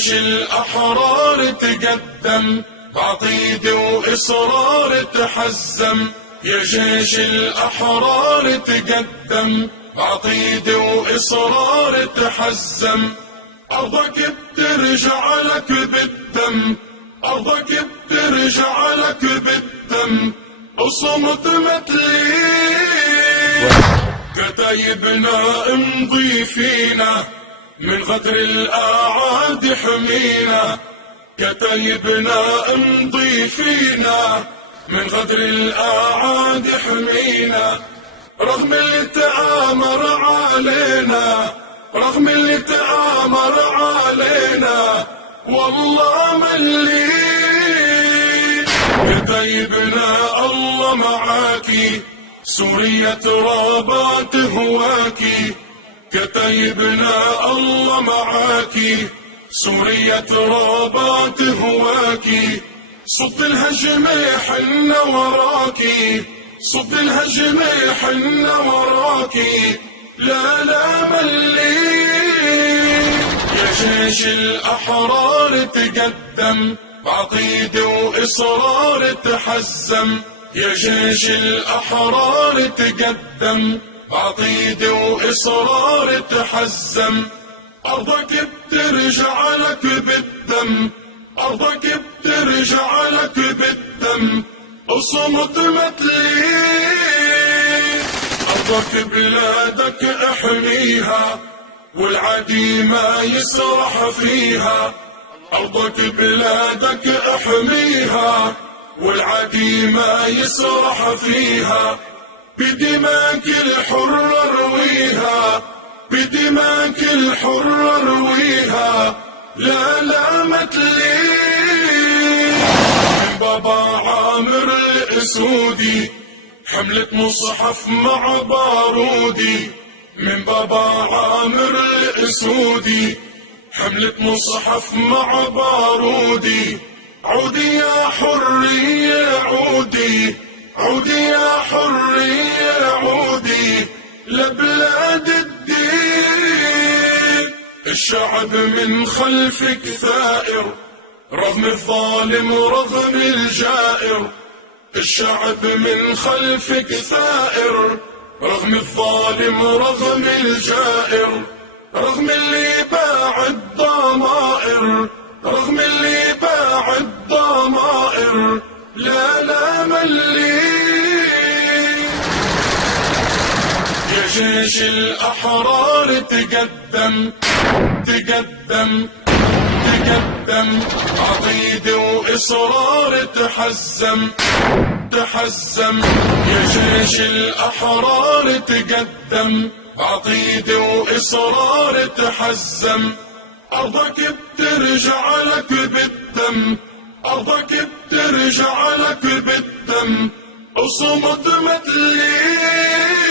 جيش الأحرار تقدم، بعقيد وإصرار تحزم. يا جيش الأحرار تقدم، بعقيد وإصرار تحزم. أرضك بترجع لك بالدم، أرضك بترجع لك بالدم. اصمت متلين، كتايبنا امضي فينا، من غدر الأعادي حمينا. كتايبنا امضي فينا، من غدر الأعادي حمينا. رغم اللي تآمر علينا، رغم اللي تآمر علينا، والله ملين. كتايبنا الله معاكي، سوريا ترابها تهواكي. كتايبنا الله معاكي، سوريا ترابها تهواكي. صد الهجمة حنا وراكي، صد الهجمة حنا وراكي. لا لا ملين. يا جيش الأحرار تقدم، بعقيد وإصرار تحزم. يا جيش الأحرار تقدم، بعقيد وإصرار تحزم. أرضك بترجع لك بالدم، أرضك بترجع لك بالدم. اصمت متلين. أرضك بلادك احميها، والعدي ما يسرح فيها. أرضك بلادك احميها، والعدي ما يسرح فيها. بدماك الحرة رويها، بدماك الحرة رويها. لا لا متلين. من بابا عامر الأسودي، حملة مصحف مع بارودي. من بابا عامر الأسودي، حملة مصحف مع بارودي. عودي يا حرية عودي، عودي يا حرية عودي، لبلاد الدين. الشعب من خلفك ثائر، رغم الظالم ورغم الجائر. الشعب من خلفك ثائر، رغم الظالم ورغم الجائر. رغم اللي باع الضمائر، رغم اللي باع الضمائر. لا لا ملين. يا جيش الأحرار تقدم، تقدم تقدم. عقيد وإصرار تحزم، تحزم. يا جيش الأحرار تقدم، عقيد وإصرار تحزم. أرضك بترجع لك بالدم، أرضك بترجع لك بالدم. اصمت متلين.